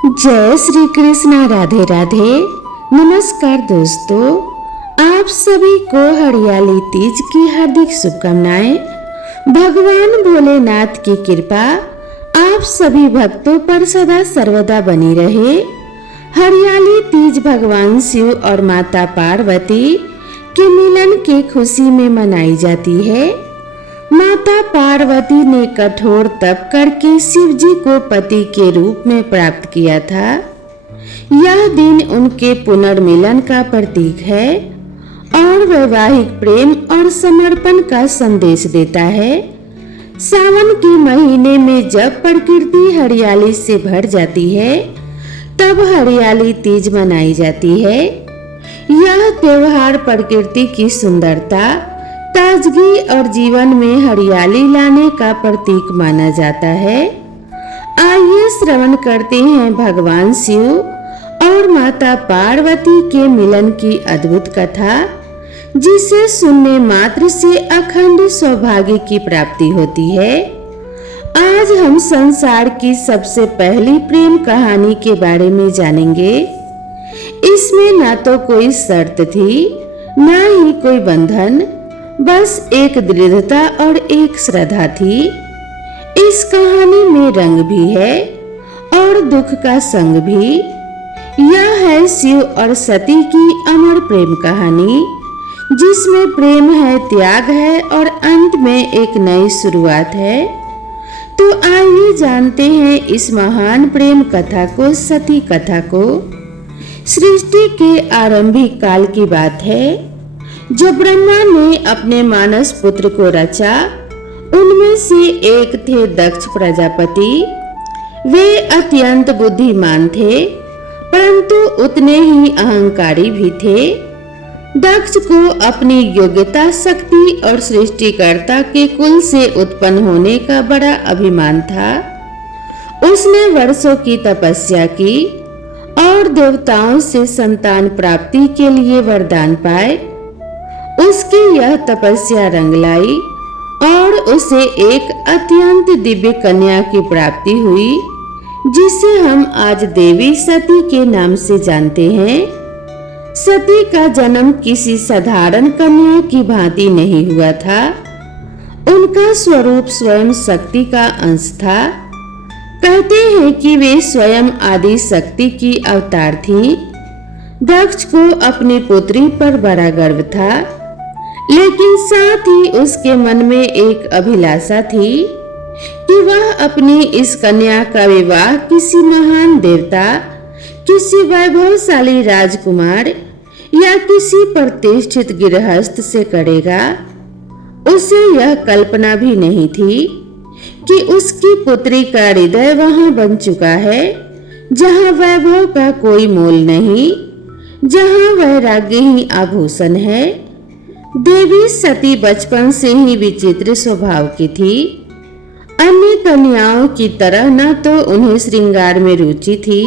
जय श्री कृष्ण। राधे राधे। नमस्कार दोस्तों, आप सभी को हरियाली तीज की हार्दिक शुभकामनाएं। भगवान भोलेनाथ की कृपा आप सभी भक्तों पर सदा सर्वदा बनी रहे। हरियाली तीज भगवान शिव और माता पार्वती के मिलन की खुशी में मनाई जाती है। माता पार्वती ने कठोर तप करके शिव जी को पति के रूप में प्राप्त किया था। यह दिन उनके पुनर्मिलन का प्रतीक है और वैवाहिक प्रेम और समर्पण का संदेश देता है। सावन के महीने में जब प्रकृति हरियाली से भर जाती है तब हरियाली तीज मनाई जाती है। यह त्योहार प्रकृति की सुंदरता, ताजगी और जीवन में हरियाली लाने का प्रतीक माना जाता है। आइए श्रवण करते हैं भगवान शिव और माता पार्वती के मिलन की अद्भुत कथा, जिसे सुनने मात्र से अखंड सौभाग्य की प्राप्ति होती है। आज हम संसार की सबसे पहली प्रेम कहानी के बारे में जानेंगे। इसमें ना तो कोई शर्त थी, ना ही कोई बंधन, बस एक दृढ़ता और एक श्रद्धा थी। इस कहानी में रंग भी है और दुख का संग भी। यह है शिव और सती की अमर प्रेम कहानी, जिसमें प्रेम है, त्याग है और अंत में एक नई शुरुआत है। तो आइए जानते हैं इस महान प्रेम कथा को, सती कथा को। सृष्टि के आरंभिक काल की बात है, जो ब्रह्मा ने अपने मानस पुत्र को रचा। उनमें से एक थे दक्ष प्रजापति। वे अत्यंत बुद्धिमान थे, परंतु उतने ही अहंकारी भी थे। दक्ष को अपनी योग्यता, शक्ति और सृष्टिकर्ता के कुल से उत्पन्न होने का बड़ा अभिमान था। उसने वर्षों की तपस्या की और देवताओं से संतान प्राप्ति के लिए वरदान पाए। उसकी यह तपस्या रंग लाई और उसे एक अत्यंत दिव्य कन्या की प्राप्ति हुई, जिसे हम आज देवी सती के नाम से जानते हैं। सती का जन्म किसी साधारण कन्या की भांति नहीं हुआ था। उनका स्वरूप स्वयं शक्ति का अंश था। कहते हैं कि वे स्वयं आदि शक्ति की अवतार थीं। दक्ष को अपनी पुत्री पर बड़ा गर्व था, लेकिन साथ ही उसके मन में एक अभिलाषा थी कि वह अपनी इस कन्या का विवाह किसी महान देवता, किसी वैभवशाली राजकुमार या किसी प्रतिष्ठित गृहस्थ से करेगा। उसे यह कल्पना भी नहीं थी कि उसकी पुत्री का हृदय वहां बन चुका है, जहां वैभव का कोई मोल नहीं, जहां वैराग्य ही आभूषण है। देवी सती बचपन से ही विचित्र स्वभाव की थी। अन्य कन्याओं की तरह न तो उन्हें श्रृंगार में रुचि थी,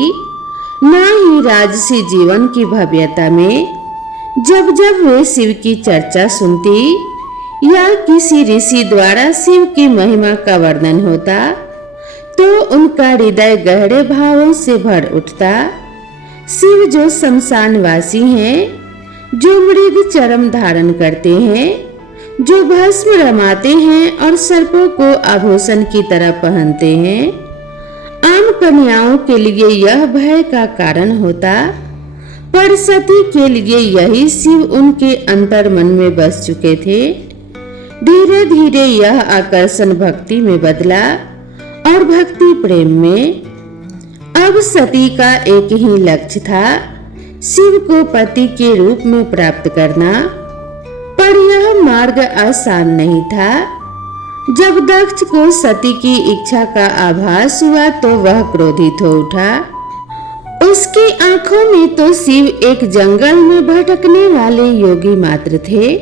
न ही राजसी जीवन की भव्यता में। जब जब वे शिव की चर्चा सुनती या किसी ऋषि द्वारा शिव की महिमा का वर्णन होता, तो उनका हृदय गहरे भावों से भर उठता। शिव जो शमशानवासी हैं, जो मृग चर्म धारण करते हैं, जो भस्म रमाते हैं और सर्पों को आभूषण की तरह पहनते हैं, आम कन्याओं के लिए यह भय का कारण होता, पर सती के लिए यही शिव उनके अंतर मन में बस चुके थे। धीरे धीरे यह आकर्षण भक्ति में बदला और भक्ति प्रेम में। अब सती का एक ही लक्ष्य था, शिव को पति के रूप में प्राप्त करना। पर यह मार्ग आसान नहीं था। जब दक्ष को सती की इच्छा का आभास हुआ तो वह क्रोधित हो उठा। उसकी आंखों में तो शिव एक जंगल में भटकने वाले योगी मात्र थे।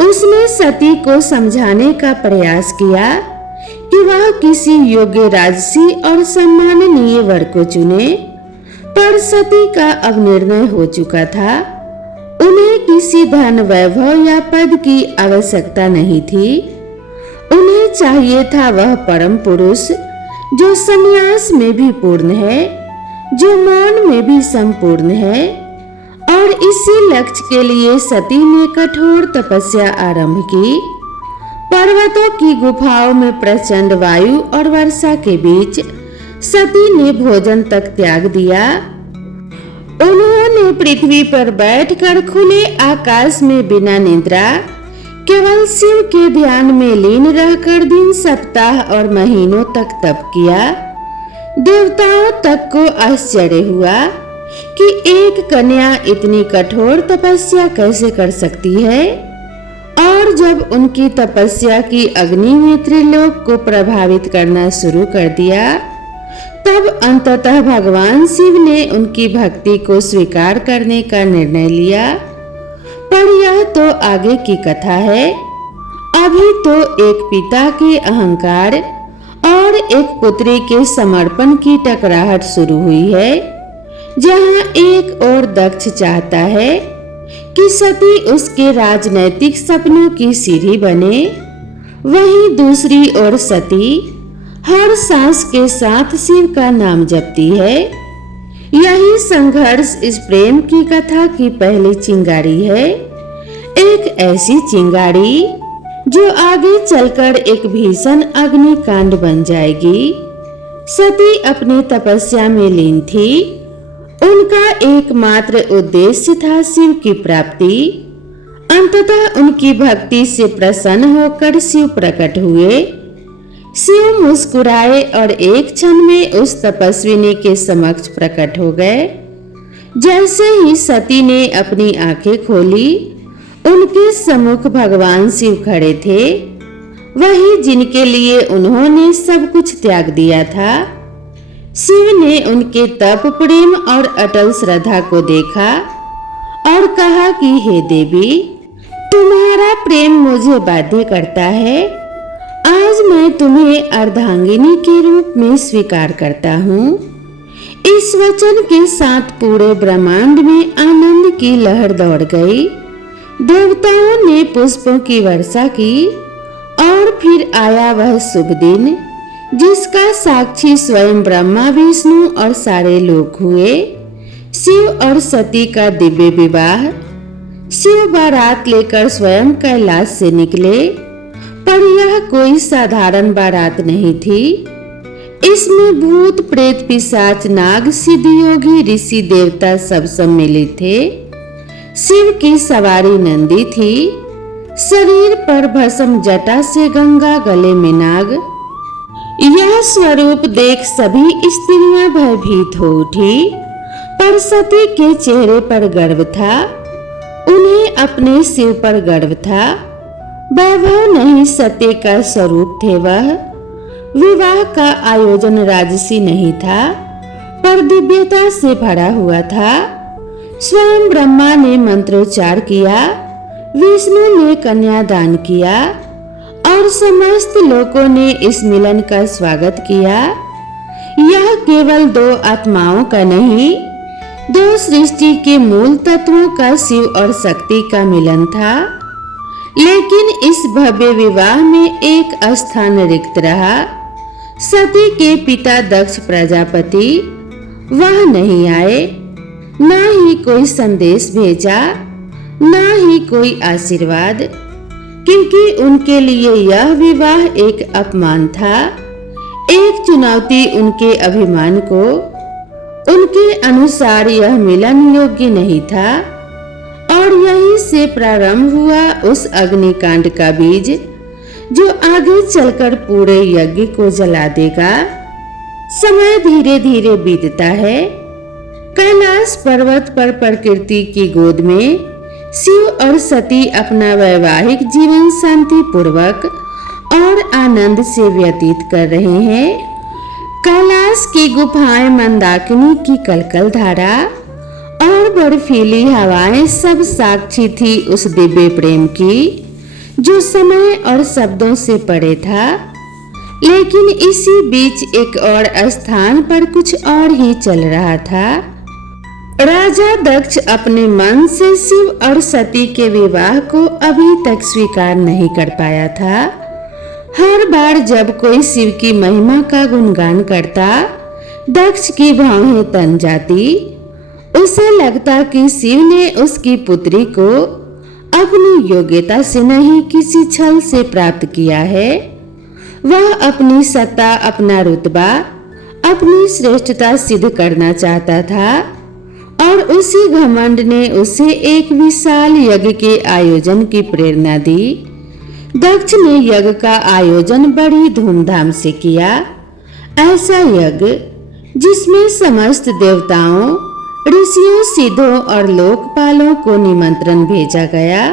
उसने सती को समझाने का प्रयास किया कि वह किसी योग्य राजसी और सम्माननीय वर को चुने, पर सती का अब निर्णय हो चुका था। उन्हें किसी धन, वैभव या पद की आवश्यकता नहीं थी। उन्हें चाहिए था वह परम पुरुष जो संन्यास में भी पूर्ण है, जो मौन में भी संपूर्ण है। और इसी लक्ष्य के लिए सती ने कठोर तपस्या आरंभ की। पर्वतों की गुफाओं में प्रचंड वायु और वर्षा के बीच सती ने भोजन तक त्याग दिया। उन्होंने पृथ्वी पर बैठकर खुले आकाश में बिना निद्रा केवल शिव के ध्यान में लीन रहकर दिन, सप्ताह और महीनों तक तप किया। देवताओं तक को आश्चर्य हुआ कि एक कन्या इतनी कठोर तपस्या कैसे कर सकती है। और जब उनकी तपस्या की अग्नि ने त्रिलोक को प्रभावित करना शुरू कर दिया, तब अंततः भगवान शिव ने उनकी भक्ति को स्वीकार करने का निर्णय लिया। पर यह तो आगे की कथा है। अभी तो एक पिता के अहंकार और एक पुत्री के समर्पण की टकराहट शुरू हुई है। जहां एक और दक्ष चाहता है कि सती उसके राजनैतिक सपनों की सीढ़ी बने, वहीं दूसरी ओर सती हर सांस के साथ शिव का नाम जपती है। यही संघर्ष इस प्रेम की कथा की पहली चिंगारी है। एक ऐसी चिंगारी जो आगे चलकर एक भीषण अग्निकांड बन जाएगी। सती अपनी तपस्या में लीन थी। उनका एकमात्र उद्देश्य था शिव की प्राप्ति। अंततः उनकी भक्ति से प्रसन्न होकर शिव प्रकट हुए। शिव मुस्कुराए और एक क्षण में उस तपस्विनी के समक्ष प्रकट हो गए। जैसे ही सती ने अपनी आंखें खोली, उनके सम्मुख भगवान शिव खड़े थे, वही जिनके लिए उन्होंने सब कुछ त्याग दिया था। शिव ने उनके तप, प्रेम और अटल श्रद्धा को देखा और कहा कि हे देवी, तुम्हारा प्रेम मुझे बाध्य करता है। आज मैं तुम्हें अर्धांगिनी के रूप में स्वीकार करता हूँ। इस वचन के साथ पूरे ब्रह्मांड में आनंद की लहर दौड़ गई। देवताओं ने पुष्पों की वर्षा की और फिर आया वह शुभ दिन, जिसका साक्षी स्वयं ब्रह्मा, विष्णु और सारे लोग हुए। शिव और सती का दिव्य विवाह। शिव बारात लेकर स्वयं कैलाश से निकले, पर यह कोई साधारण बारात नहीं थी। इसमें भूत, प्रेत, पिशाच, नाग, सिद्धयोगी, ऋषि, देवता सब सम्मिलित थे। शिव की सवारी नंदी थी। शरीर पर भस्म, जटा से गंगा, गले में नाग। यह स्वरूप देख सभी स्त्रियां भयभीत हो उठी, पर सती के चेहरे पर गर्व था। उन्हें अपने शिव पर गर्व था। वैभव नहीं, सत्य का स्वरूप थे वह। विवाह का आयोजन राजसी नहीं था, पर दिव्यता से भरा हुआ था। स्वयं ब्रह्मा ने मंत्रोच्चार किया, विष्णु ने कन्यादान किया और समस्त लोगों ने इस मिलन का स्वागत किया। यह केवल दो आत्माओं का नहीं, दो सृष्टि के मूल तत्वों का, शिव और शक्ति का मिलन था। लेकिन इस भव्य विवाह में एक स्थान रिक्त रहा। सती के पिता दक्ष प्रजापति वह नहीं आए, ना ही कोई संदेश भेजा, ना ही कोई आशीर्वाद, क्योंकि उनके लिए यह विवाह एक अपमान था, एक चुनौती उनके अभिमान को। उनके अनुसार यह मिलन योग्य नहीं था। और यहीं से प्रारंभ हुआ उस अग्निकांड का बीज, जो आगे चलकर पूरे यज्ञ को जला देगा। समय धीरे धीरे बीतता है। कैलाश पर्वत पर प्रकृति की गोद में शिव और सती अपना वैवाहिक जीवन शांति पूर्वक और आनंद से व्यतीत कर रहे हैं। कैलाश की गुफाएं, मंदाकिनी की कलकल धारा और बर्फीली हवाएं सब साक्षी थी उस दिव्य प्रेम की, जो समय और शब्दों से परे था। लेकिन इसी बीच एक और स्थान पर कुछ और ही चल रहा था। राजा दक्ष अपने मन से शिव और सती के विवाह को अभी तक स्वीकार नहीं कर पाया था। हर बार जब कोई शिव की महिमा का गुणगान करता दक्ष की भौहें तन जाती। उसे लगता कि शिव ने उसकी पुत्री को अपनी योग्यता से नहीं किसी छल से प्राप्त किया है। वह अपनी सत्ता, अपना रुतबा, अपनी श्रेष्ठता सिद्ध करना चाहता था और उसी घमंड ने उसे एक विशाल यज्ञ के आयोजन की प्रेरणा दी। दक्ष ने यज्ञ का आयोजन बड़ी धूमधाम से किया। ऐसा यज्ञ जिसमें समस्त देवताओं, ऋषियों, सिद्धों और लोकपालों को निमंत्रण भेजा गया।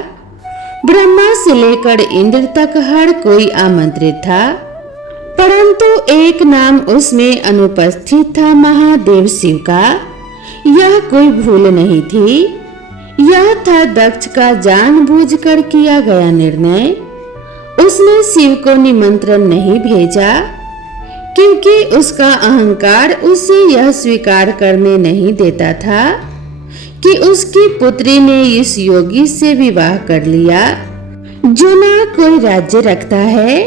ब्रह्मा से लेकर इंद्र तक हर कोई आमंत्रित था, परंतु एक नाम उसमें अनुपस्थित था, महादेव शिव का। यह कोई भूल नहीं थी, यह था दक्ष का जानबूझकर किया गया निर्णय। उसने शिव को निमंत्रण नहीं भेजा क्योंकि उसका अहंकार उसे यह स्वीकार करने नहीं देता था कि उसकी पुत्री ने इस योगी से विवाह कर लिया जो ना कोई राज्य रखता है,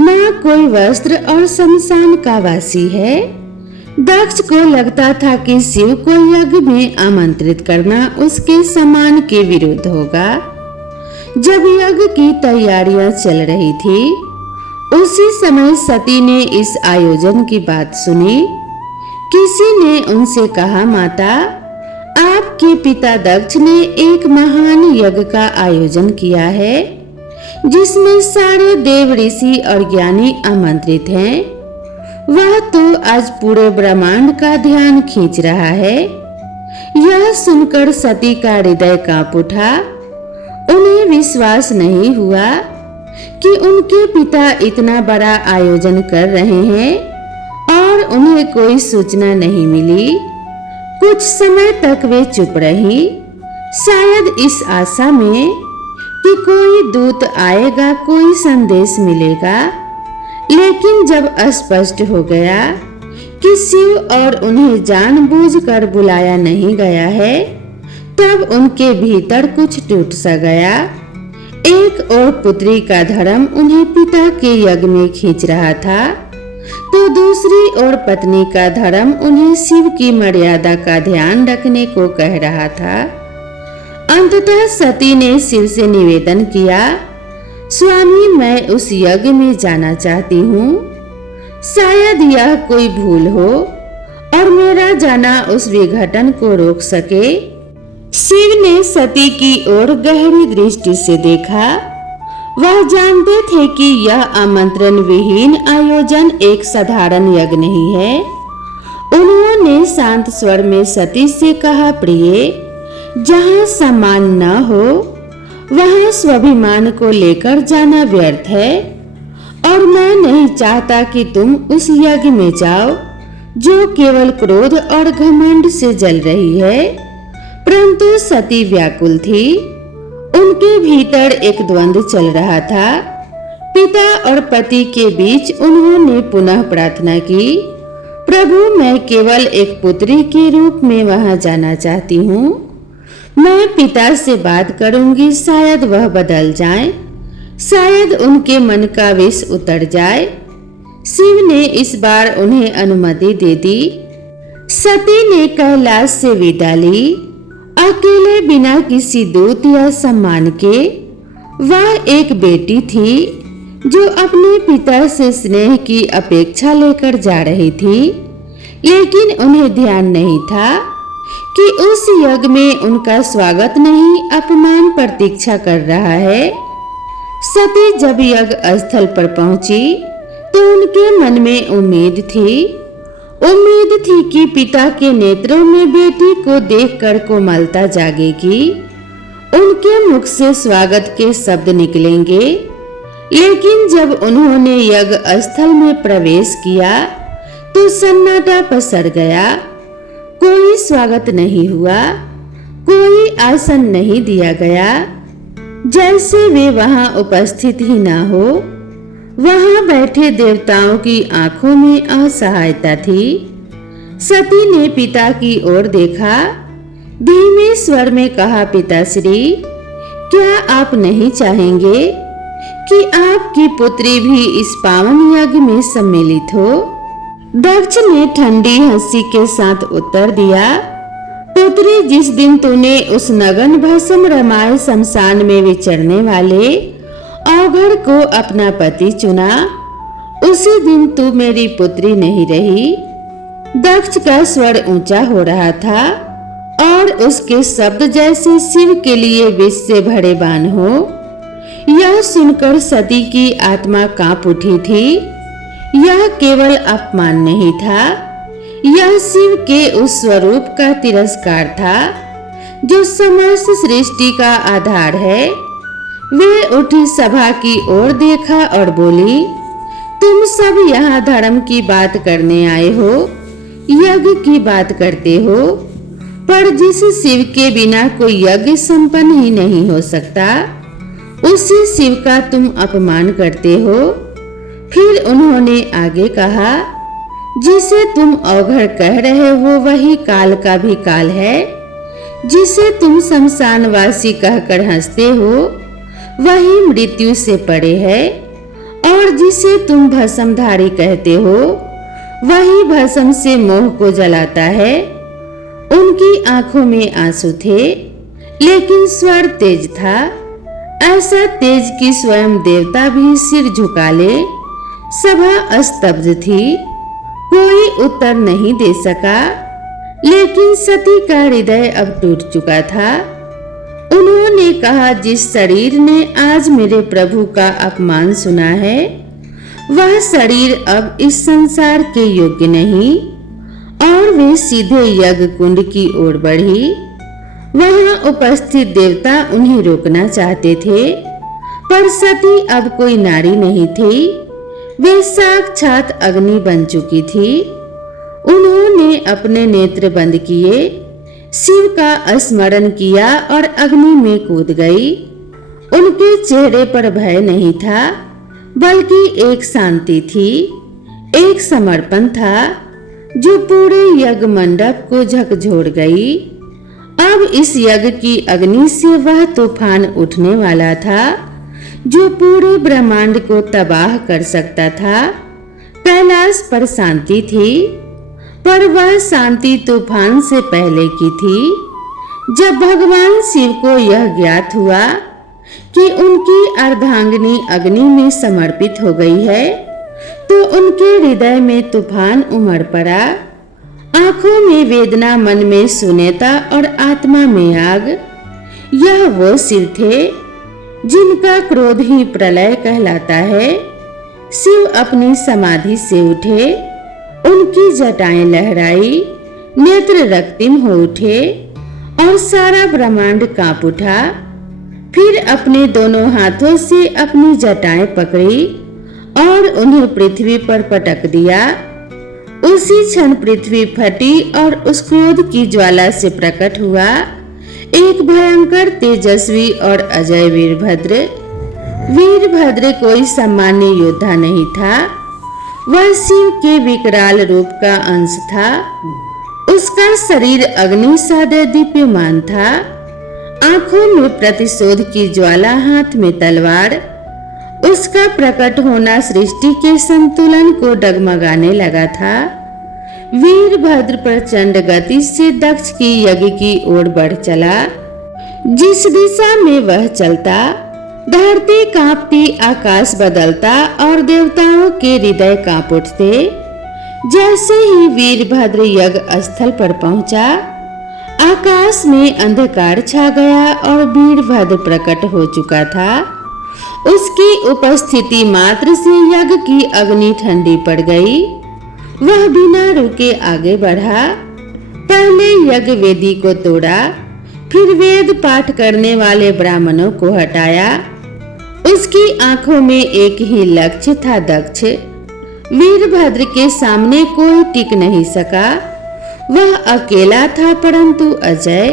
ना कोई वस्त्र और शमशान का वासी है। दक्ष को लगता था कि शिव को यज्ञ में आमंत्रित करना उसके सम्मान के विरुद्ध होगा। जब यज्ञ की तैयारियां चल रही थी, उसी समय सती ने इस आयोजन की बात सुनी। किसी ने उनसे कहा, माता, आपके पिता दक्ष ने एक महान यज्ञ का आयोजन किया है जिसमें सारे देव, ऋषि और ज्ञानी आमंत्रित हैं। वह तो आज पूरे ब्रह्मांड का ध्यान खींच रहा है। यह सुनकर सती का हृदय कांप उठा। उन्हें विश्वास नहीं हुआ कि उनके पिता इतना बड़ा आयोजन कर रहे हैं और उन्हें कोई सूचना नहीं मिली। कुछ समय तक वे चुप रही, शायद इस आशा में कि कोई दूत आएगा, कोई संदेश मिलेगा। लेकिन जब स्पष्ट हो गया कि शिव और उन्हें जानबूझकर बुलाया नहीं गया है, तब उनके भीतर कुछ टूट सा गया। एक और पुत्री का धर्म उन्हें पिता के यज्ञ में खींच रहा था, तो दूसरी ओर पत्नी का धर्म उन्हें शिव की मर्यादा का ध्यान रखने को कह रहा था। अंततः सती ने शिव से निवेदन किया, स्वामी, मैं उस यज्ञ में जाना चाहती हूँ। शायद यह कोई भूल हो और मेरा जाना उस विघटन को रोक सके। शिव ने सती की ओर गहरी दृष्टि से देखा। वह जानते थे कि यह आमंत्रण विहीन आयोजन एक साधारण यज्ञ नहीं है। उन्होंने शांत स्वर में सती से कहा, प्रिय, जहाँ सम्मान न हो वहाँ स्वाभिमान को लेकर जाना व्यर्थ है और मैं नहीं चाहता कि तुम उस यज्ञ में जाओ जो केवल क्रोध और घमंड से जल रही है। परंतु सती व्याकुल थी। उनके भीतर एक द्वंद्व चल रहा था। पिता और पति के बीच उन्होंने पुनः प्रार्थना की, प्रभु, मैं केवल एक पुत्री के रूप में वहां जाना चाहती हूँ। मैं पिता से बात करूंगी, शायद वह बदल जाए, शायद उनके मन का विष उतर जाए। शिव ने इस बार उन्हें अनुमति दे दी। सती ने कैलाश से विदा ली, अकेले, बिना किसी दूत या सम्मान के। वह एक बेटी थी जो अपने पिता से स्नेह की अपेक्षा लेकर जा रही थी, लेकिन उन्हें ध्यान नहीं था कि उस यज्ञ में उनका स्वागत नहीं, अपमान प्रतीक्षा कर रहा है। सती जब यज्ञ स्थल पर पहुंची तो उनके मन में उम्मीद थी कि पिता के नेत्रों में बेटी को देखकर कोमलता जागेगी, उनके मुख से स्वागत के शब्द निकलेंगे। लेकिन जब उन्होंने यज्ञ स्थल में प्रवेश किया तो सन्नाटा पसर गया। कोई स्वागत नहीं हुआ, कोई आसन नहीं दिया गया, जैसे वे वहां उपस्थित ही ना हो। वहां बैठे देवताओं की आंखों में असहायता थी। सती ने पिता की ओर देखा, धीमे स्वर में कहा, पिताश्री, क्या आप नहीं चाहेंगे कि आपकी पुत्री भी इस पावन यज्ञ में सम्मिलित हो? दक्ष ने ठंडी हंसी के साथ उत्तर दिया, पुत्री, जिस दिन तूने उस नगन भस्म रमाए शमशान में विचरने वाले औघड़ को अपना पति चुना, उसी दिन तू मेरी पुत्री नहीं रही। दक्ष का स्वर ऊंचा हो रहा था और उसके शब्द जैसे शिव के लिए विष से भरे बाण हो। यह सुनकर सती की आत्मा कांप उठी थी। यह केवल अपमान नहीं था, यह शिव के उस स्वरूप का तिरस्कार था जो समस्त सृष्टि का आधार है। वे उठी सभा की ओर देखा और बोली, तुम सब यहाँ धर्म की बात करने आए हो, यज्ञ की बात करते हो, पर जिस शिव के बिना कोई यज्ञ संपन्न ही नहीं हो सकता, उसी शिव का तुम अपमान करते हो। फिर उन्होंने आगे कहा, जिसे तुम अवघड़ कह रहे हो वही काल का भी काल है, जिसे तुम शमशानवासी कहकर हंसते हो वही मृत्यु से परे है, और जिसे तुम भस्मधारी कहते हो वही भस्म से मोह को जलाता है। उनकी आंखों में आंसू थे, लेकिन स्वर तेज था, ऐसा तेज कि स्वयं देवता भी सिर झुका ले। सभा स्तब्ध थी, कोई उत्तर नहीं दे सका, लेकिन सती का हृदय अब टूट चुका था। उन्होंने कहा, जिस शरीर ने आज मेरे प्रभु का अपमान सुना है, वह शरीर अब इस संसार के योग्य नहीं। और वे सीधे यज्ञ कुंड की ओर बढ़ी। वहां उपस्थित देवता उन्हें रोकना चाहते थे, पर सती अब कोई नारी नहीं थी, वे साक्षात अग्नि बन चुकी थी। उन्होंने अपने नेत्र बंद किए, शिव का स्मरण किया और अग्नि में कूद गई। उनके चेहरे पर भय नहीं था, बल्कि एक शांति थी, एक समर्पण था जो पूरे यज्ञ मंडप को झकझोर गई। अब इस यज्ञ की अग्नि से वह तूफान उठने वाला था जो पूरे ब्रह्मांड को तबाह कर सकता था। कैलाश पर शांति थी, पर वह शांति तूफान से पहले की थी। जब भगवान शिव को यह ज्ञात हुआ कि उनकी अर्धांगिनी अग्नि में समर्पित हो गई है, तो उनके हृदय में तूफान उमड़ पड़ा। आंखों में वेदना, मन में शून्यता और आत्मा में आग। यह वो शिव थे जिनका क्रोध ही प्रलय कहलाता है। शिव अपनी समाधि से उठे, उनकी जटाएं लहराई, नेत्र रक्तिम हो उठे और सारा ब्रह्मांड कांप उठा। फिर अपने दोनों हाथों से अपनी जटाएं पकड़ी और उन्हें पृथ्वी पर पटक दिया। उसी क्षण पृथ्वी फटी और उस क्रोध की ज्वाला से प्रकट हुआ एक भयंकर, तेजस्वी और अजय वीरभद्र। वीरभद्र कोई सामान्य योद्धा नहीं था, वह शिव के विकराल रूप का अंश था। उसका शरीर अग्नि सा दीप्यमान था, आंखों में प्रतिशोध की ज्वाला, हाथ में तलवार। उसका प्रकट होना सृष्टि के संतुलन को डगमगाने लगा था। वीरभद्र प्रचंड गति से दक्ष की यज्ञ की ओर बढ़ चला। जिस दिशा में वह चलता, धरती कांपती, आकाश बदलता और देवताओं के हृदय कांप उठते। जैसे ही वीरभद्र यज्ञ स्थल पर पहुंचा, आकाश में अंधकार छा गया और वीरभद्र प्रकट हो चुका था। उसकी उपस्थिति मात्र से यज्ञ की अग्नि ठंडी पड़ गई। वह बिना रुके आगे बढ़ा। पहले यज्ञ वेदी को तोड़ा, फिर वेद पाठ करने वाले ब्राह्मणों को हटाया। उसकी आंखों में एक ही लक्ष्य था, दक्ष। वीरभद्र के सामने कोई टिक नहीं सका। वह अकेला था परंतु अजय।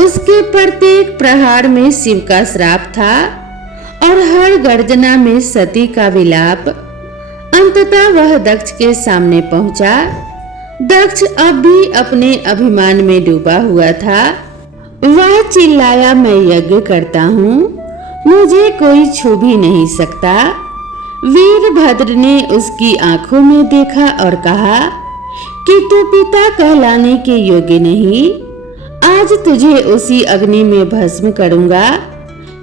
उसके प्रत्येक प्रहार में शिव का श्राप था और हर गर्जना में सती का विलाप। अंततः वह दक्ष के सामने पहुंचा। दक्ष अब भी अपने अभिमान में डूबा हुआ था। वह चिल्लाया, मैं यज्ञ करता हूँ, मुझे कोई छू भी नहीं सकता। वीरभद्र ने उसकी आंखों में देखा और कहा कि तू पिता कहलाने के योग्य नहीं। आज तुझे उसी अग्नि में भस्म करूंगा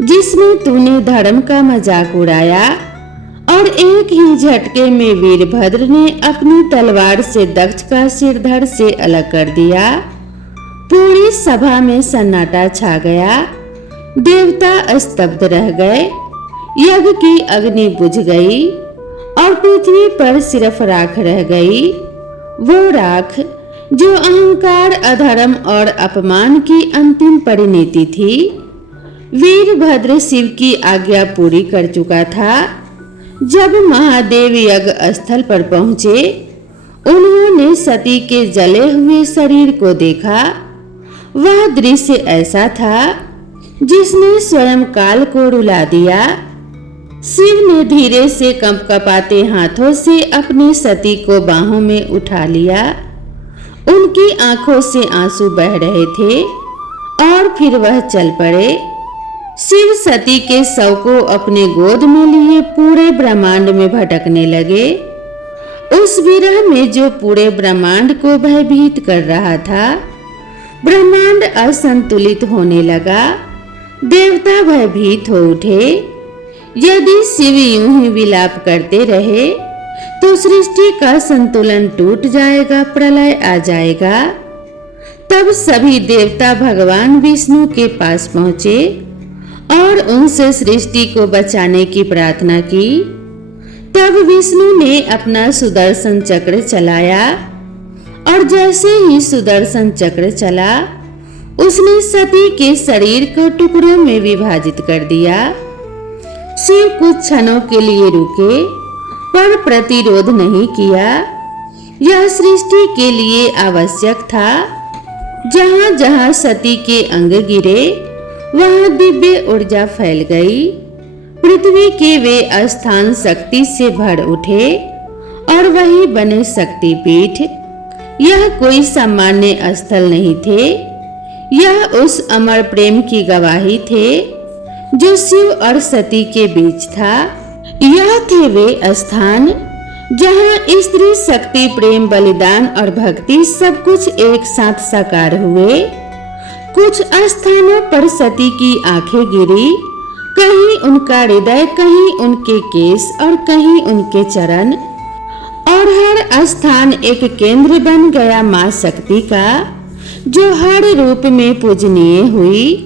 जिसमें तूने धर्म का मजाक उड़ाया। और एक ही झटके में वीरभद्र ने अपनी तलवार से दक्ष का सिर धड़ से अलग कर दिया। पूरी सभा में सन्नाटा छा गया। देवता स्तब्ध रह गए। यज्ञ की अग्नि बुझ गई और पृथ्वी पर सिर्फ राख रह गई। वो राख जो अहंकार, अधर्म और अपमान की अंतिम परिणति थी। वीरभद्र शिव की आज्ञा पूरी कर चुका था। जब महादेव यज्ञ स्थल पर पहुंचे, उन्होंने सती के जले हुए शरीर को देखा। वह दृश्य ऐसा था जिसने स्वयं काल को रुला दिया। शिव ने धीरे से कंपकपाते हाथों से अपनी सती को बाहों में उठा लिया। उनकी आंखों से आंसू बह रहे थे और फिर वह चल पड़े। शिव सती के शव को अपने गोद में लिए पूरे ब्रह्मांड में भटकने लगे। उस विरह में जो पूरे ब्रह्मांड को भयभीत कर रहा था, ब्रह्मांड असंतुलित होने लगा। देवता भयभीत हो उठे। यदि शिव यूं ही विलाप करते रहे तो सृष्टि का संतुलन टूट जाएगा, प्रलय आ जाएगा। तब सभी देवता भगवान विष्णु के पास पहुंचे और उनसे सृष्टि को बचाने की प्रार्थना की। तब विष्णु ने अपना सुदर्शन चक्र चलाया और जैसे ही सुदर्शन चक्र चला, उसने सती के शरीर को टुकड़ों में विभाजित कर दिया। शिव कुछ क्षणों के लिए रुके पर प्रतिरोध नहीं किया। यह सृष्टि के लिए आवश्यक था। जहां जहां सती के अंग गिरे, वहां दिव्य ऊर्जा फैल गई। पृथ्वी के वे स्थान शक्ति से भर उठे और वही बने शक्तिपीठ। यह कोई सामान्य स्थल नहीं थे। यह उस अमर प्रेम की गवाही थे जो शिव और सती के बीच था। यह थे वे स्थान जहां स्त्री शक्ति, प्रेम, बलिदान और भक्ति सब कुछ एक साथ साकार हुए। कुछ स्थानों पर सती की आंखें गिरी, कहीं उनका हृदय, कहीं उनके केश और कहीं उनके चरण। और हर स्थान एक केंद्र बन गया मां शक्ति का, जो हर रूप में पूजनीय हुई।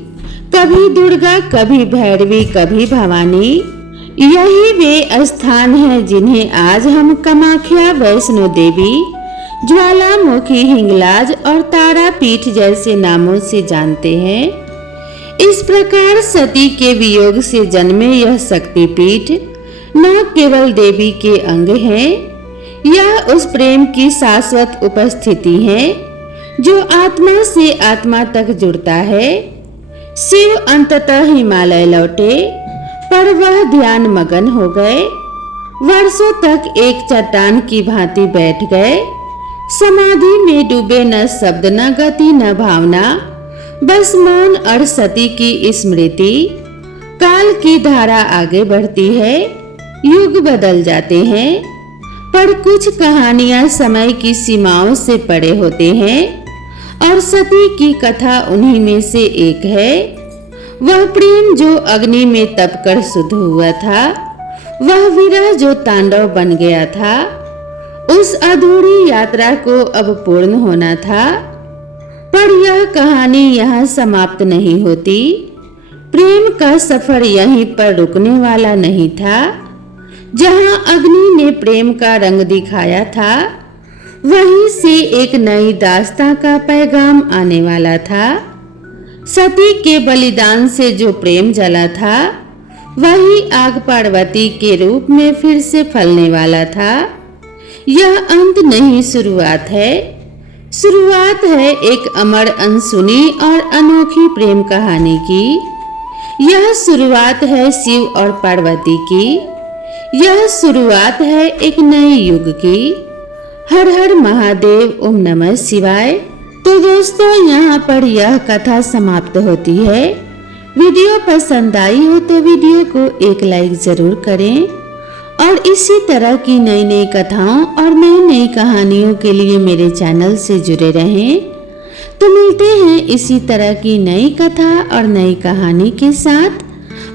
कभी दुर्गा, कभी भैरवी, कभी भवानी। यही वे स्थान हैं जिन्हें आज हम कामाख्या, वैष्णो देवी, ज्वालामुखी, हिंगलाज और तारापीठ जैसे नामों से जानते हैं। इस प्रकार सती के वियोग से जन्मे यह शक्तिपीठ न केवल देवी के अंग हैं, यह उस प्रेम की शाश्वत उपस्थिति है जो आत्मा से आत्मा तक जुड़ता है। शिव अंततः हिमालय लौटे, पर वह ध्यान मगन हो गए। वर्षों तक एक चट्टान की भांति बैठ गए। समाधि में डूबे, न शब्द, न गति, न भावना, बस मौन और सती की स्मृति। काल की धारा आगे बढ़ती है, युग बदल जाते हैं, पर कुछ कहानियां समय की सीमाओं से परे होते हैं और सती की कथा उन्हीं में से एक है। वह प्रेम जो अग्नि में तपकर शुद्ध हुआ था, वह विरह जो तांडव बन गया था, उस अधूरी यात्रा को अब पूर्ण होना था। पर यह कहानी यहाँ समाप्त नहीं होती। प्रेम का सफर यहीं पर रुकने वाला नहीं था। जहाँ अग्नि ने प्रेम का रंग दिखाया था, वहीं से एक नई दास्तां का पैगाम आने वाला था। सती के बलिदान से जो प्रेम जला था, वही आग पार्वती के रूप में फिर से फलने वाला था। यह अंत नहीं, शुरुआत है। शुरुआत है एक अमर, अनसुनी और अनोखी प्रेम कहानी की। यह शुरुआत है शिव और पार्वती की। यह शुरुआत है एक नए युग की। हर हर महादेव, ओम नमः शिवाय। तो दोस्तों, यहाँ पर यह कथा समाप्त होती है। वीडियो पसंद आई हो तो वीडियो को एक लाइक जरूर करें और इसी तरह की नई नई कथाओं और नई नई कहानियों के लिए मेरे चैनल से जुड़े रहें। तो मिलते हैं इसी तरह की नई कथा और नई कहानी के साथ।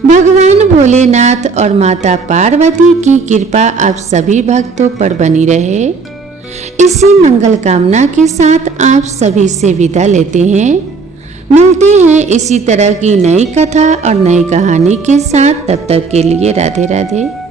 भगवान भोलेनाथ और माता पार्वती की कृपा आप सभी भक्तों पर बनी रहे। इसी मंगल कामना के साथ आप सभी से विदा लेते हैं। मिलते हैं इसी तरह की नई कथा और नई कहानी के साथ। तब तक के लिए राधे राधे।